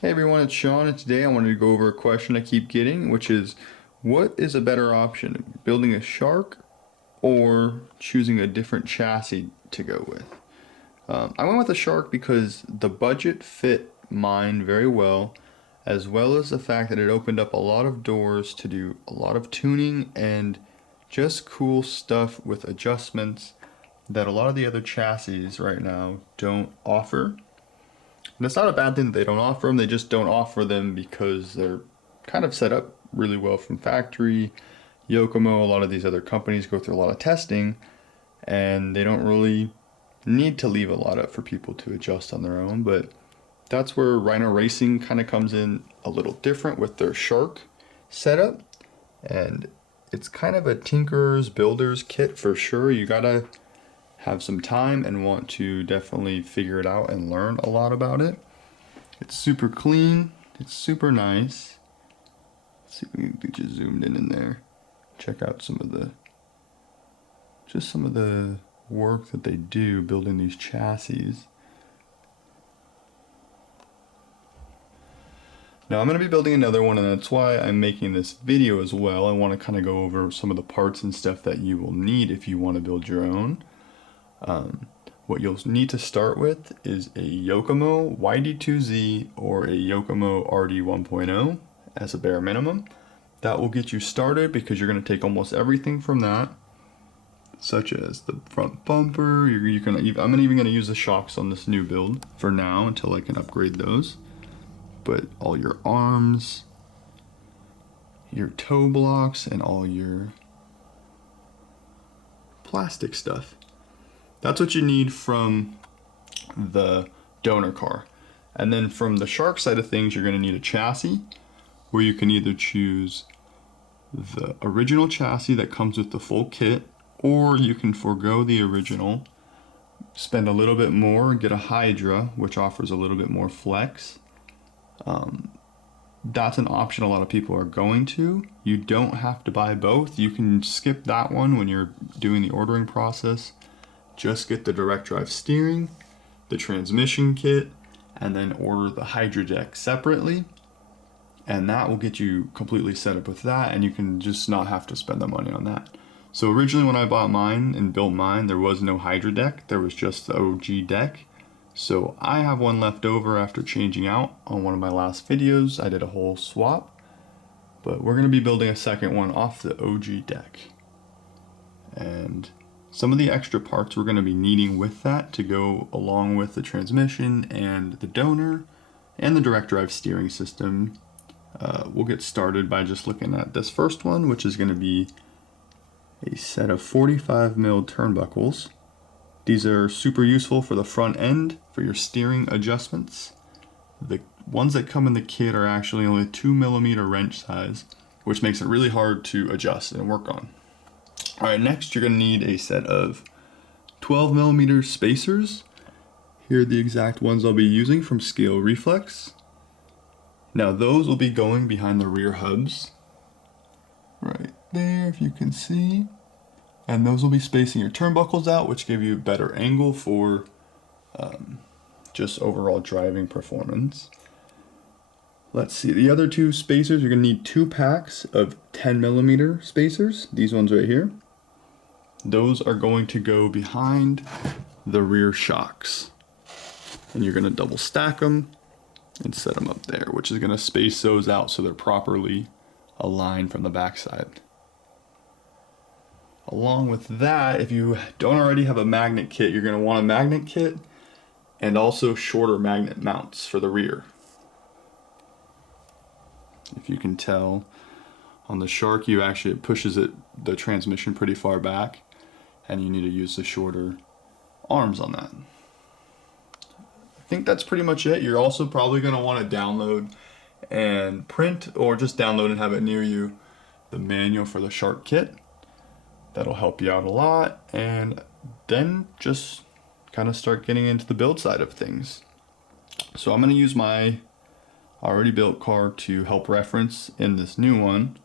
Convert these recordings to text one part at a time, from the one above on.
Hey everyone, it's Sean, and today I wanted to go over a question I keep getting, which is what is a better option, building a Shark or choosing a different chassis to go with? I went with the Shark because the budget fit mine very well as the fact that it opened up a lot of doors to do a lot of tuning and just cool stuff with adjustments that a lot of the other chassis right now don't offer. And it's not a bad thing that they don't offer them, they just don't offer them because they're kind of set up really well from factory. Yokomo, a lot of these other companies go through a lot of testing and they don't really need to leave a lot up for people to adjust on their own. But that's where Rhino Racing kind of comes in a little different with their Shark setup. And it's kind of a tinkerer's builder's kit for sure. You gotta have some time and want to definitely figure it out and learn a lot about it. It's super clean, it's super nice. Let's see if we can get you zoomed in there. Check out some of the work that they do building these chassis. Now I'm going to be building another one, and that's why I'm making this video as well. I want to kind of go over some of the parts and stuff that you will need if you want to build your own. What you'll need to start with is a Yokomo YD2Z or a Yokomo RD1.0 as a bare minimum. That will get you started because you're going to take almost everything from that, such as the front bumper. I'm even going to use the shocks on this new build for now until I can upgrade those. But all your arms, your toe blocks, and all your plastic stuff. That's what you need from the donor car. And then from the Shark side of things, you're going to need a chassis where you can either choose the original chassis that comes with the full kit, or you can forego the original, spend a little bit more, get a Hydra, which offers a little bit more flex. That's an option a lot of people are going to. You don't have to buy both. You can skip that one when you're doing the ordering process. Just get the direct drive steering, the transmission kit, and then order the Hydra deck separately. And that will get you completely set up with that, and you can just not have to spend the money on that. So originally when I bought mine and built mine, there was no Hydra deck, there was just the OG deck. So I have one left over after changing out on one of my last videos. I did a whole swap, but we're going to be building a second one off the OG deck. And some of the extra parts we're going to be needing with that to go along with the transmission and the donor and the direct drive steering system. We'll get started by just looking at this first one, which is going to be a set of 45mm turnbuckles. These are super useful for the front end for your steering adjustments. The ones that come in the kit are actually only 2mm wrench size, which makes it really hard to adjust and work on. Alright, next you're going to need a set of 12mm spacers. Here are the exact ones I'll be using from Scale Reflex. Now those will be going behind the rear hubs. Right there, if you can see. And those will be spacing your turnbuckles out, which give you a better angle for just overall driving performance. Let's see, the other two spacers, you're going to need 2 packs of 10mm spacers. These ones right here. Those are going to go behind the rear shocks. And you're going to double stack them and set them up there, which is going to space those out so they're properly aligned from the backside. Along with that, if you don't already have a magnet kit, you're going to want a magnet kit and also shorter magnet mounts for the rear. If you can tell, on the Shark, it pushes the transmission pretty far back, and you need to use the shorter arms on that. I think that's pretty much it. You're also probably going to want to download and print, or just download and have it near you, the manual for the Shark kit. That'll help you out a lot, and then just kind of start getting into the build side of things. So I'm going to use my already built car to help reference in this new one,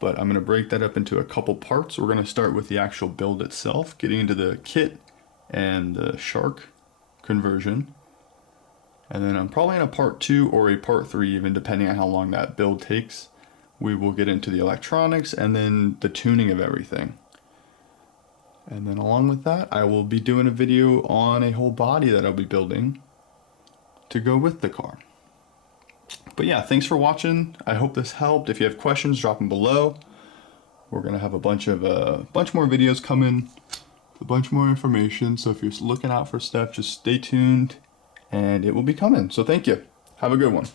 but I'm going to break that up into a couple parts. We're going to start with the actual build itself, getting into the kit and the Shark conversion. And then I'm probably in a part 2 or a part 3, even depending on how long that build takes. We will get into the electronics and then the tuning of everything. And then along with that, I will be doing a video on a whole body that I'll be building to go with the car. But yeah, thanks for watching. I hope this helped. If you have questions, drop them below. We're gonna have a bunch more videos coming, a bunch more information. So if you're looking out for stuff, just stay tuned and it will be coming. So thank you. Have a good one.